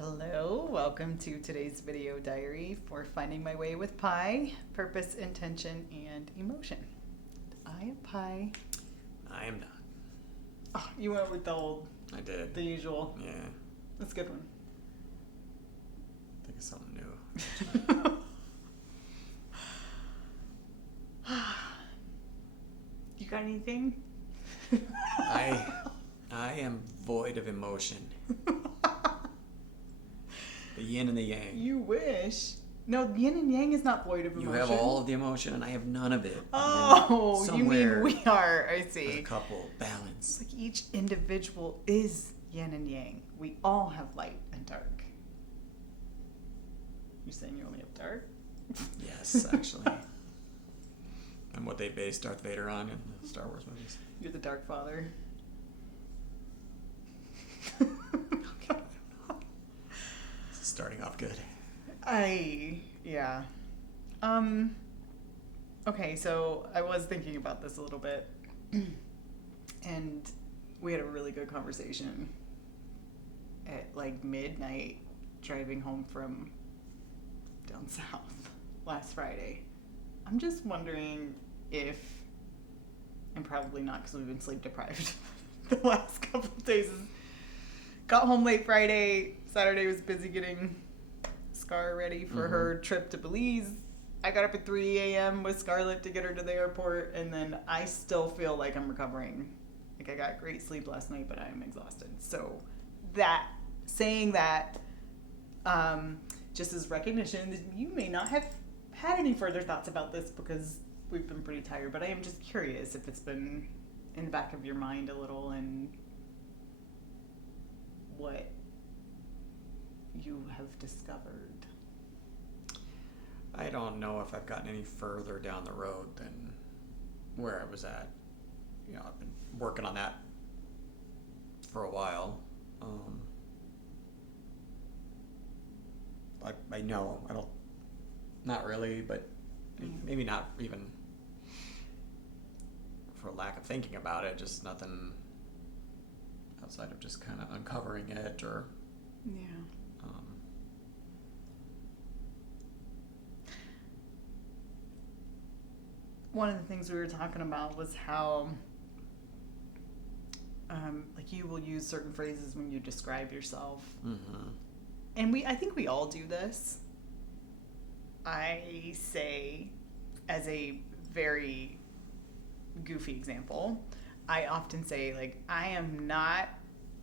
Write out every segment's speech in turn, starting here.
Hello, welcome to today's video diary for finding my way with pie, purpose, intention, and emotion. I am pie. I am not. Oh, you went with the I did. usual. Yeah. That's a good one. Think of something new. You got anything? I am void of emotion. The yin and the yang. You wish. No, the yin and yang is not void of emotion. You have all of the emotion and I have none of it. Oh, you mean we are. I As see. a couple, balance. Like each individual is yin and yang. We all have light and dark. You saying you only have dark? Yes, actually. And what they based Darth Vader on in the Star Wars movies. You're the Dark Father. Okay. This is starting off good. Yeah. Okay, so I was thinking about this a little bit. And we had a really good conversation at like midnight driving home from down south last Friday. I'm just wondering if, and probably not because we've been sleep deprived the last couple of days. Got home late Friday. Saturday was busy getting Scar ready for her trip to Belize. I got up at 3 a.m. with Scarlett to get her to the airport, and then I still feel like I'm recovering. Like I got great sleep last night, but I'm exhausted. So saying that, just as recognition that you may not have had any further thoughts about this because we've been pretty tired, but I am just curious if it's been in the back of your mind a little and what you have discovered. I don't know if I've gotten any further down the road than where I was at. You know, I've been working on that for a while. I know, not really, but maybe not even for lack of thinking about it, just nothing outside of just kind of uncovering it or... Yeah. One of the things we were talking about was how like you will use certain phrases when you describe yourself. And I think we all do this. I say, as a very goofy example, I often say, like, I am not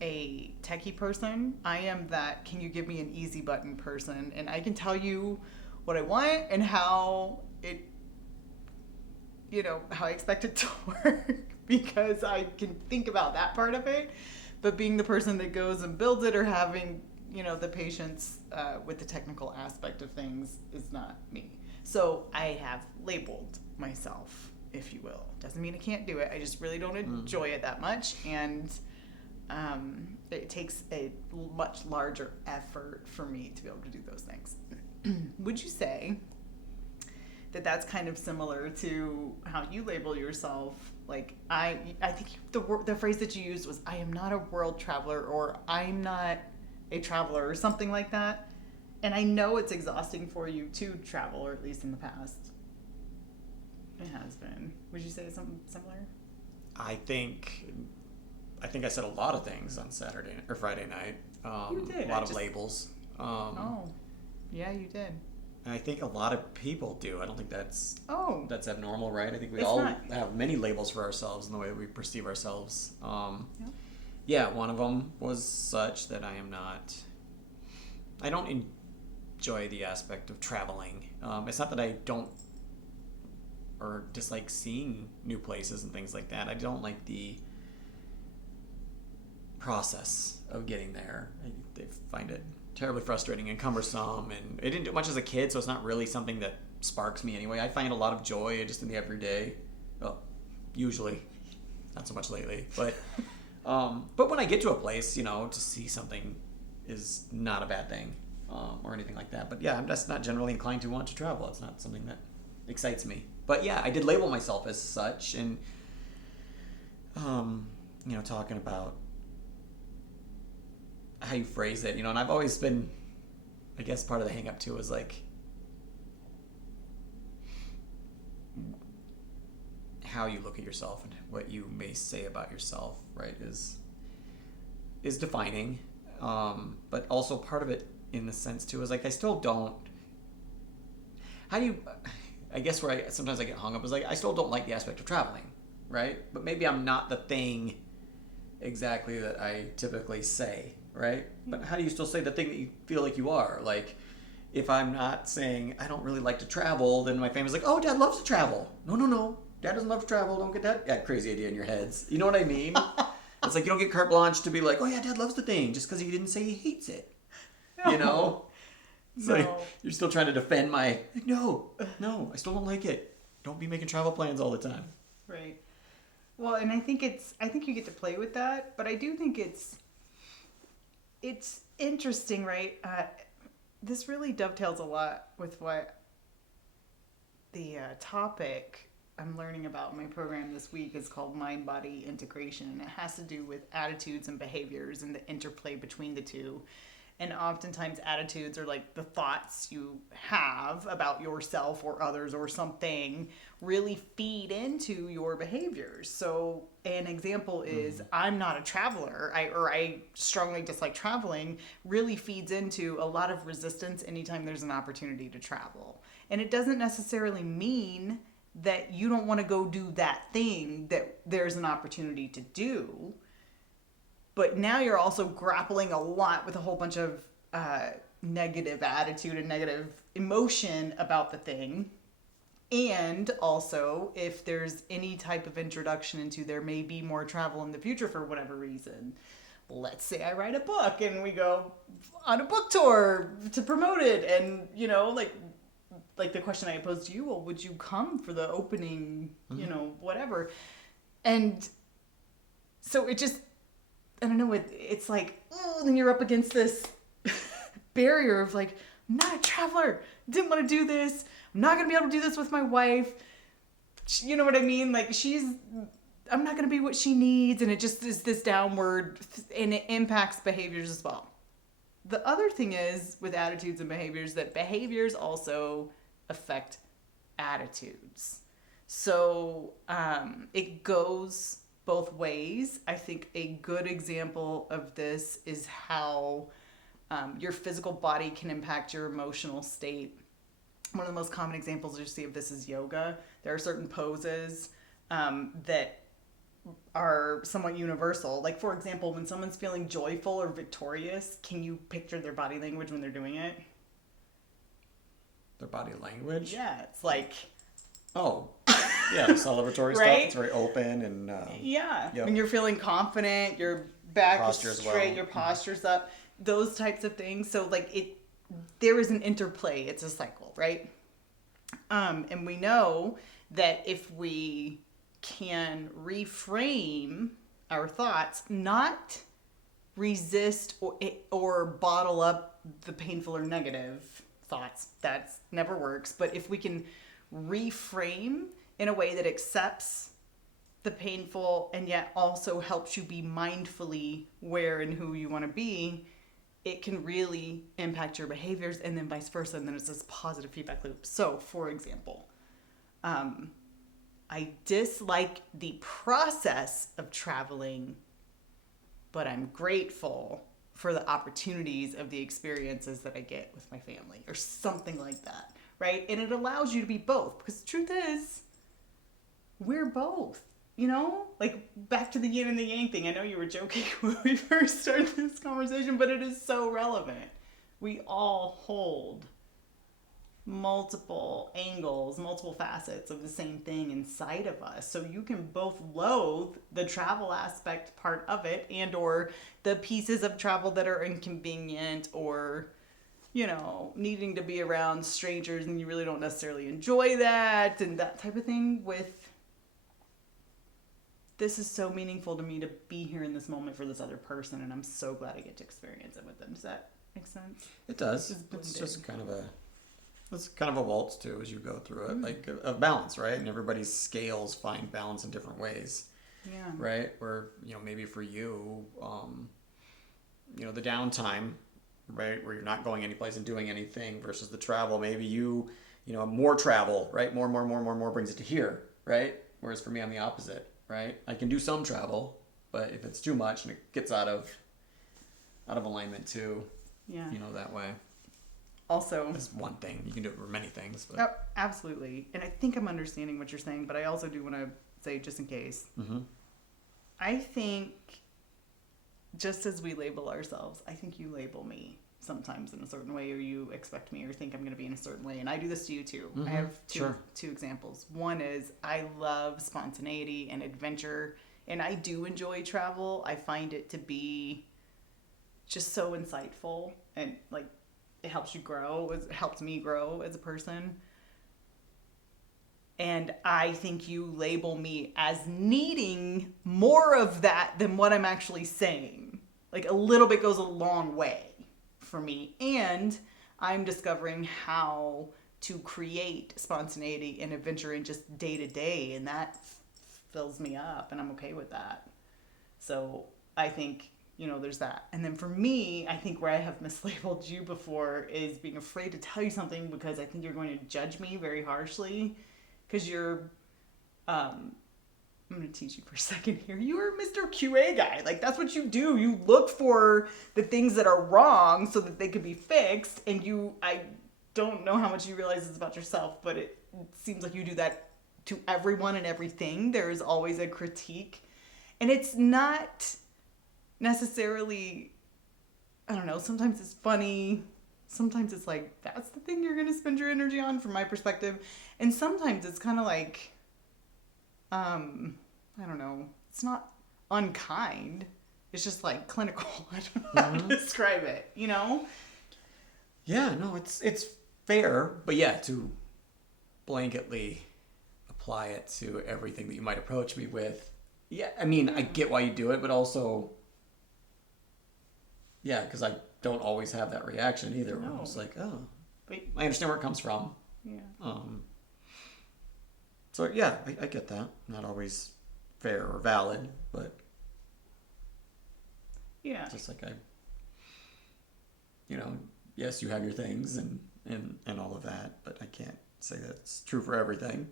a techie person. I am that can you give me an easy button person, and I can tell you what I want and how I expect it to work because I can think about that part of it. But being the person that goes and builds it or having, the patience with the technical aspect of things is not me. So I have labeled myself, if you will. Doesn't mean I can't do it. I just really don't enjoy it that much. And it takes a much larger effort for me to be able to do those things. Would you say that that's kind of similar to how you label yourself? Like, I think the phrase that you used was, I am not a world traveler, or I'm not a traveler, or something like that. And I know it's exhausting for you to travel, or at least in the past. It has been. Would you say something similar? I think I said a lot of things on Saturday or Friday night. You did. A lot of labels. Yeah, you did. And I think a lot of people do. I don't think that's abnormal, right? I think we It's all not. have many labels for ourselves in the way that we perceive ourselves. Yep. Yeah, one of them was such that I don't enjoy the aspect of traveling. It's not that I don't or dislike seeing new places and things like that. I don't like the process of getting there. I find it terribly frustrating and cumbersome, and I didn't do much as a kid, so it's not really something that sparks me anyway. I find a lot of joy just in the everyday. Well, usually, not so much lately, but when I get to a place, to see something is not a bad thing, or anything like that. But yeah, I'm just not generally inclined to want to travel. It's not something that excites me. But yeah, I did label myself as such, and talking about how you phrase it, and I've always been, I guess part of the hang up too is like how you look at yourself and what you may say about yourself, right, is defining. But also part of it in the sense too is like I still don't. How do you? I guess where sometimes I get hung up is like I still don't like the aspect of traveling, right? But maybe I'm not the thing exactly that I typically say, right? But how do you still say the thing that you feel like you are? Like if I'm not saying I don't really like to travel, then my family's like, oh, Dad loves to travel. No. Dad doesn't love to travel. Don't get that crazy idea in your heads. You know what I mean? It's like you don't get carte blanche to be like, oh yeah, Dad loves the thing just because he didn't say he hates it. No. So you're still trying to defend my, like, no, I still don't like it. Don't be making travel plans all the time. Right. Well, and I think you get to play with that, but I do think it's interesting, right? This really dovetails a lot with what the topic I'm learning about in my program this week is called mind-body integration. And it has to do with attitudes and behaviors and the interplay between the two. And oftentimes attitudes are like the thoughts you have about yourself or others or something really feed into your behaviors. So an example is I'm not a traveler, I strongly dislike traveling, really feeds into a lot of resistance anytime there's an opportunity to travel. And it doesn't necessarily mean that you don't want to go do that thing that there's an opportunity to do. But now you're also grappling a lot with a whole bunch of negative attitude and negative emotion about the thing. And also, if there's any type of introduction into there may be more travel in the future for whatever reason. Let's say I write a book and we go on a book tour to promote it. And, like the question I posed to you, well, would you come for the opening, whatever? And so it just, I don't know, it's like, oh, then you're up against this barrier of like, I'm not a traveler, didn't want to do this, I'm not going to be able to do this with my wife. You know what I mean? Like I'm not going to be what she needs. And it just is this downward, and it impacts behaviors as well. The other thing is with attitudes and behaviors that behaviors also affect attitudes. So it goes both ways. I think a good example of this is how your physical body can impact your emotional state. One of the most common examples you see of this is yoga. There are certain poses that are somewhat universal. Like, for example, when someone's feeling joyful or victorious, can you picture their body language when they're doing it? Their body language? Yeah, it's like... Oh, yeah, the celebratory right? stuff. It's very open and... yeah, yep. When you're feeling confident, your back Posture is as straight, well. your posture's up, those types of things. So, like, there is an interplay. It's a cycle, right? And we know that if we can reframe our thoughts, not resist or bottle up the painful or negative thoughts, that never works. But if we can reframe in a way that accepts the painful and yet also helps you be mindfully where and who you want to be, it can really impact your behaviors, and then vice versa, and then it's this positive feedback loop. So, for example, I dislike the process of traveling, but I'm grateful for the opportunities of the experiences that I get with my family, or something like that, right? And it allows you to be both, because the truth is, we're both, Like, back to the yin and the yang thing. I know you were joking when we first started this conversation, but it is so relevant. We all hold multiple angles, multiple facets of the same thing inside of us. So you can both loathe the travel aspect part of it, and or the pieces of travel that are inconvenient, or needing to be around strangers and you really don't necessarily enjoy that, and that type of thing. With this is so meaningful to me to be here in this moment for this other person, and I'm so glad I get to experience it with them. Does that make sense? It does. It's just kind of a waltz too as you go through it, like a balance, right? And everybody's scales find balance in different ways. Yeah. Right? Where, maybe for you, the downtime, right, where you're not going anyplace and doing anything versus the travel. Maybe more travel, right? More brings it to here, right? Whereas for me, I'm the opposite, right? I can do some travel, but if it's too much and it gets out of alignment too, Yeah. That way. Also, That's one thing. You can do it for many things. But. oh, absolutely. And I think I'm understanding what you're saying, but I also do want to say, just in case, Mm-hmm. I think just as we label ourselves, I think you label me sometimes in a certain way, or you expect me or think I'm going to be in a certain way. And I do this to you too. Mm-hmm. I have two Sure. examples. One is I love spontaneity and adventure, and I do enjoy travel. I find it to be just so insightful, and like it helps you grow. It helps me grow as a person. And I think you label me as needing more of that than what I'm actually saying. Like a little bit goes a long way for me. And I'm discovering how to create spontaneity and adventure in just day to day. And that fills me up, and I'm okay with that. So I think, there's that. And then for me, I think where I have mislabeled you before is being afraid to tell you something because I think you're going to judge me very harshly. Because you're, I'm going to teach you for a second here. You're Mr. QA guy. Like, that's what you do. You look for the things that are wrong so that they could be fixed. And I don't know how much you realize this about yourself, but it seems like you do that to everyone and everything. There is always a critique. And it's not necessarily, I don't know, sometimes it's funny. Sometimes it's like, that's the thing you're going to spend your energy on from my perspective. And sometimes it's kind of like, I don't know, it's not unkind. It's just like clinical. I don't know how to describe it, Yeah, no, it's fair. But yeah, to blanketly apply it to everything that you might approach me with. Yeah, I mean, I get why you do it, but also, yeah, because I don't always have that reaction either. No. It's like, oh, But, I understand where it comes from. yeah. So yeah, I get that. Not always fair or valid, but Yeah. just like yes, you have your things and all of that, but I can't say that's true for everything.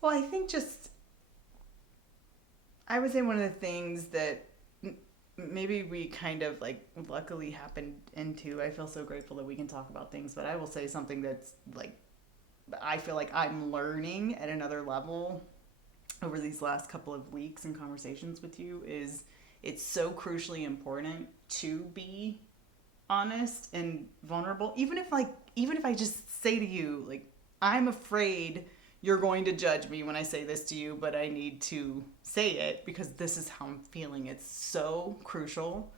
Well, I think I would say one of the things that maybe we kind of like luckily happened into, I feel so grateful that we can talk about things, but I will say something that's like, I feel like I'm learning at another level over these last couple of weeks and conversations with you is it's so crucially important to be honest and vulnerable. Even if I just say to you, like, I'm afraid you're going to judge me when I say this to you, but I need to say it because this is how I'm feeling. It's so crucial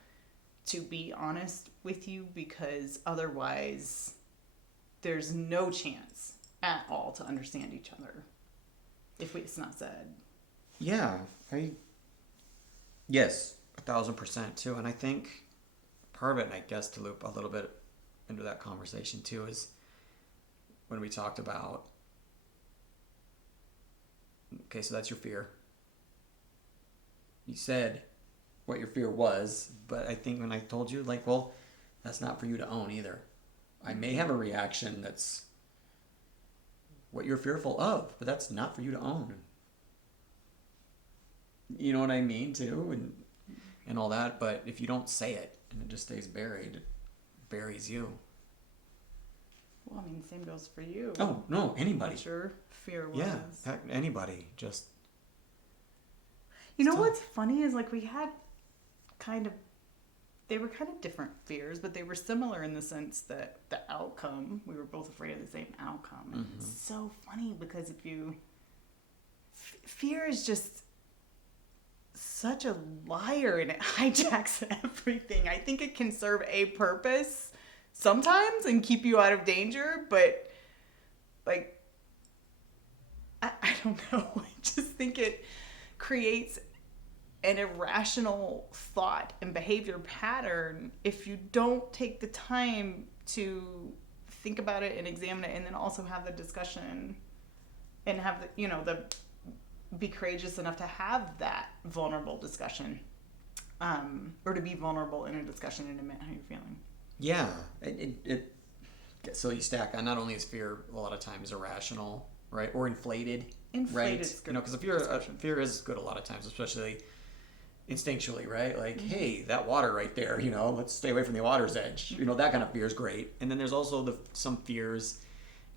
to be honest with you because otherwise there's no chance at all to understand each other if it's not said. Yeah, yes, 1,000% too. And I think part of it, and I guess to loop a little bit into that conversation too, is when we talked about, okay, so that's your fear. You said what your fear was, but I think when I told you, like, well, that's not for you to own either. I may have a reaction that's what you're fearful of, but that's not for you to own. You know what I mean, too, and all that. But if you don't say it and it just stays buried, it buries you. Well, I mean, the same goes for you. Oh, no, anybody. What your fear was. Yeah, anybody. Just. You know what's funny is like we had they were kind of different fears, but they were similar in the sense that the outcome, we were both afraid of the same outcome. And it's so funny because fear is just such a liar and it hijacks everything. I think it can serve a purpose sometimes and keep you out of danger, but like, I don't know. I just think it creates an irrational thought and behavior pattern if you don't take the time to think about it and examine it and then also have the discussion and have the be courageous enough to have that vulnerable discussion. or to be vulnerable in a discussion and admit how you're feeling. Yeah. So you stack on, not only is fear a lot of times irrational, right, or inflated, Inflated right? is good. Because fear is good a lot of times, especially instinctually, right? Like, Mm-hmm. hey, that water right there, let's stay away from the water's edge. That kind of fear is great. And then there's also some fears,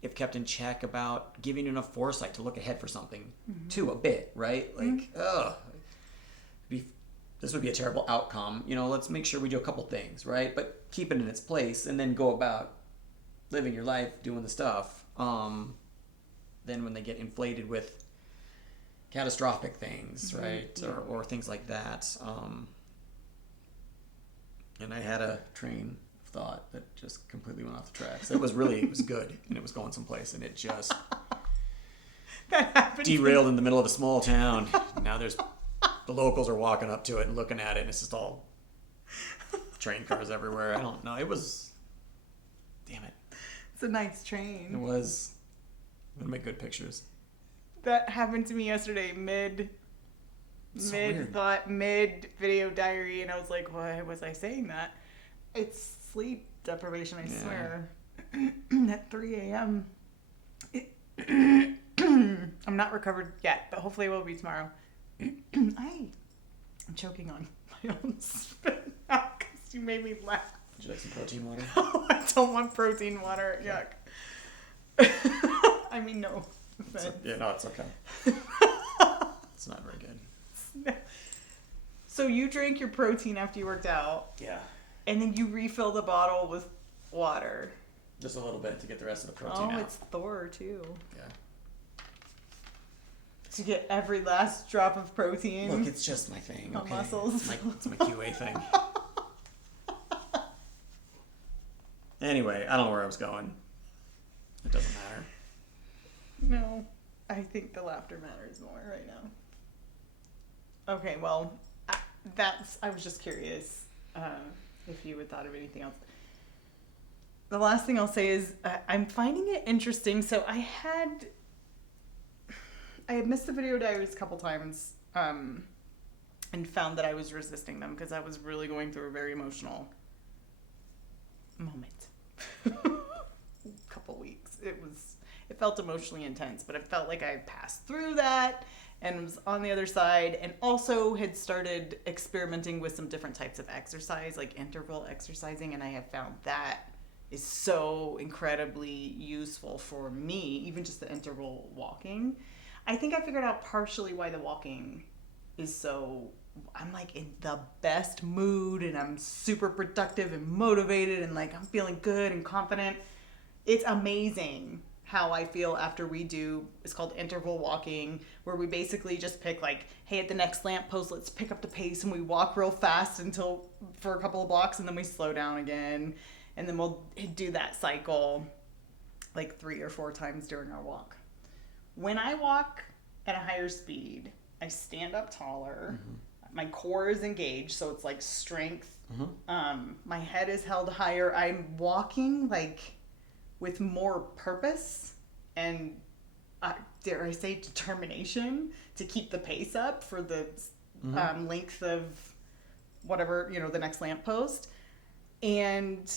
if kept in check, about giving you enough foresight to look ahead for something, too, a bit, right? Like, this would be a terrible outcome. Let's make sure we do a couple things, right? But keep it in its place and then go about living your life, doing the stuff. Then when they get inflated with catastrophic things, right? Yeah. Or things like that. And I had a train of thought that just completely went off the tracks. It was good, and it was going someplace, and it just That happened. derailed in the middle of a small town. Now the locals are walking up to it and looking at it, and it's just all train cars everywhere. I don't know. It was, damn it. It's a nice train. It was. I'm gonna make good pictures. That happened to me yesterday, mid weird. thought, mid video diary, and I was like, why was I saying that? It's sleep deprivation, I swear. At 3 a.m. I'm not recovered yet, but hopefully I will be tomorrow. I'm choking on my own spit now because you made me laugh. Would you like some protein water? I don't want protein water. Yuck. I mean, no. No, it's okay. It's not very good. So you drank your protein after you worked out, Yeah. and then you refill the bottle with water. Just a little bit to get the rest of the protein out. It's Thor too. Yeah. To get every last drop of protein. Look, it's just my thing, On okay? muscles. It's my QA thing. Anyway, I don't know where I was going. It doesn't matter. No, I think the laughter matters more right now. Okay, well, I was just curious if you had thought of anything else. The last thing I'll say is I'm finding it interesting. So I had missed the video diaries a couple times and found that I was resisting them because I was really going through a very emotional moment. Couple weeks. It felt emotionally intense, but it felt like I passed through that and was on the other side, and also had started experimenting with some different types of exercise, like interval exercising, and I have found that is so incredibly useful for me, even just the interval walking. I think I figured out partially why the walking is so, I'm like in the best mood and I'm super productive and motivated and like I'm feeling good and confident. It's amazing how I feel after we do, it's called interval walking, where we basically just pick like, hey, at the next lamppost, let's pick up the pace and we walk real fast for a couple of blocks and then we slow down again. And then we'll do that cycle like 3 or 4 times during our walk. When I walk at a higher speed, I stand up taller. Mm-hmm. My core is engaged, so it's like strength. Mm-hmm. My head is held higher. I'm walking like with more purpose and, dare I say, determination to keep the pace up for the length of whatever, the next lamppost. And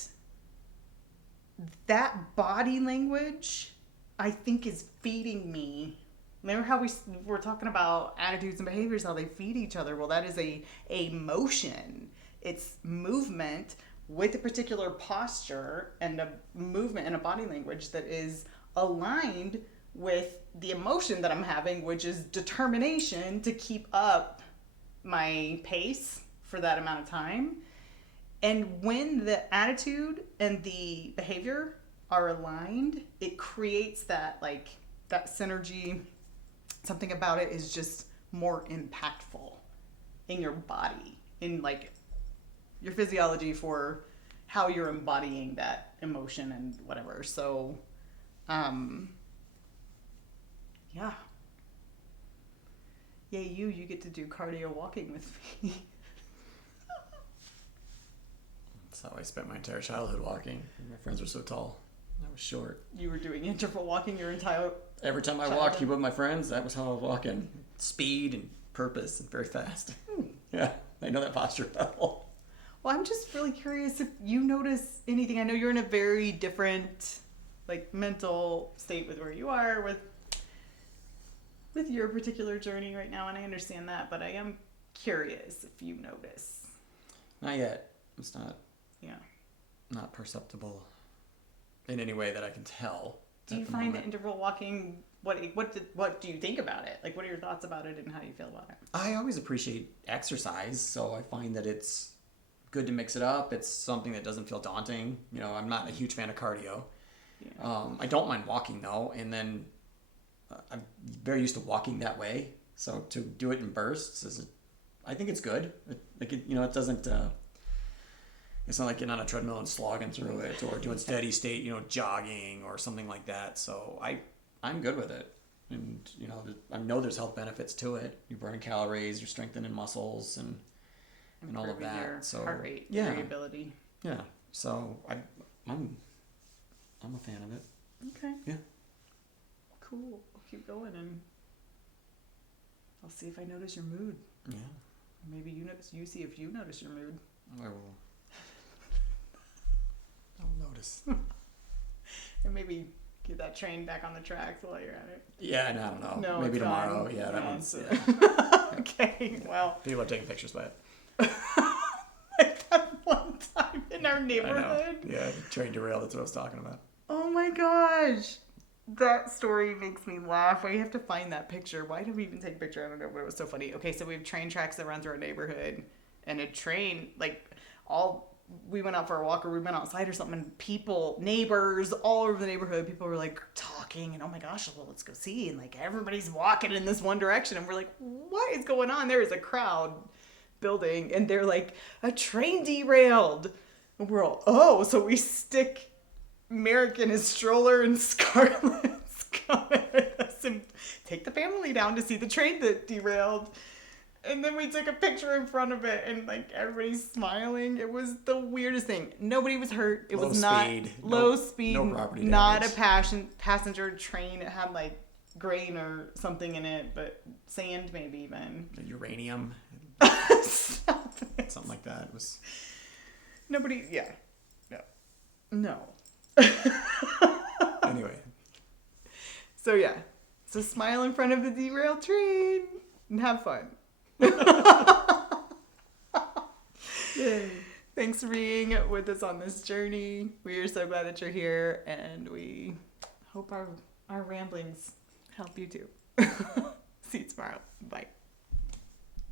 that body language, I think, is feeding me. Remember how we were talking about attitudes and behaviors, how they feed each other? Well, that is a motion. It's movement with a particular posture and a movement and a body language that is aligned with the emotion that I'm having, which is determination to keep up my pace for that amount of time. And when the attitude and the behavior are aligned, it creates that synergy. Something about it is just more impactful in your body, in like your physiology for how you're embodying that emotion and whatever. So, yeah. Yay, you get to do cardio walking with me. That's how I spent my entire childhood walking. My friends were so tall. I was short. You were doing interval walking your entire Every time I walked with my friends, that was how I was walking. Speed and purpose and very fast. Yeah. I know that posture well. Well, I'm just really curious if you notice anything. I know you're in a very different, like, mental state with where you are with your particular journey right now, and I understand that, but I am curious if you notice. Not yet. It's not Yeah. not perceptible in any way that I can tell. Do you find the interval walking, what do you think about it? Like, what are your thoughts about it and how do you feel about it? I always appreciate exercise, so I find that it's good to mix it up. It's something that doesn't feel daunting. You know, I'm not a huge fan of cardio. Yeah. I don't mind walking though, and then I'm very used to walking that way. So to do it in bursts I think it's good. It doesn't. It's not like getting on a treadmill and slogging through it, or doing steady state, jogging or something like that. So I'm good with it, and I know there's health benefits to it. You burn calories, you're strengthening muscles, and all of Improving that. your So heart rate, yeah, variability. yeah. So I'm a fan of it. Okay. Yeah. Cool. I'll keep going and I'll see if I notice your mood. Yeah. Maybe you see if you notice your mood. I will. I'll notice. And maybe get that train back on the tracks while you're at it. Yeah, and I don't know. No, Maybe it's tomorrow. gone. Yeah, that Yeah, one's. so- Yeah. Okay, well. People are taking pictures by it. Like that one time in our I know. neighborhood. Yeah, the train derailed. That's what I was talking about. Oh my gosh. That story makes me laugh. We have to find that picture. Why did we even take a picture? I don't know, but it was so funny. Okay, so we have train tracks that run through our neighborhood, and a train, we went out for a walk, or we went outside or something, and people, neighbors all over the neighborhood, people were like talking, and oh my gosh, well, let's go see. And like everybody's walking in this one direction, and we're like, what is going on? There is a crowd building, and they're like, a train derailed. And we're all, oh, so we stick Merrick in his stroller and Scarlett's coming with us and take the family down to see the train that derailed. And then we took a picture in front of it, and like everybody's smiling. It was the weirdest thing. Nobody was hurt. It was not low speed, no property not damage. a passenger train. It had like grain or something in it, but sand maybe even. Uranium, Stop it. something like that. It was. Nobody. Yeah. No. Anyway. So yeah. So smile in front of the derailed train and have fun. Yay. Thanks for being with us on this journey. We are so glad that you're here, and we hope our ramblings help you too. See you tomorrow. Bye.